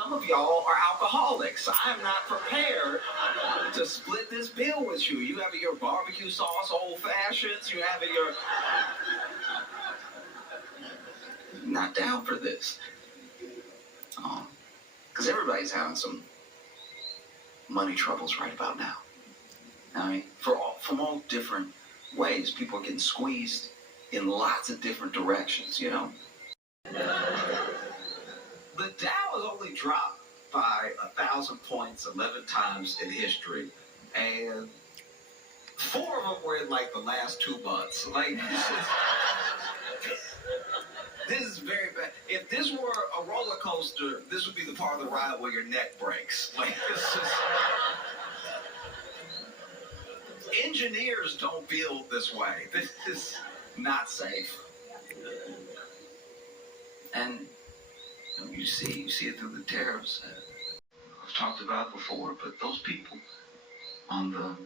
Some of y'all are alcoholics. I am not prepared to split this bill with you. You have your barbecue sauce, old fashions. You have your. Not down for this. Because everybody's having some money troubles right about now. I mean, from all different ways, people are getting squeezed in lots of different directions, you know. The Dow has only dropped by 1,000 points 11 times in history, and 4 of them were in like the last 2 months. Like this is very bad. If this were a roller coaster, this would be the part of the ride where your neck breaks. Like it's just. Engineers don't build this way. This is not safe. And you see it through the tariffs. I've talked about it before, but those people on the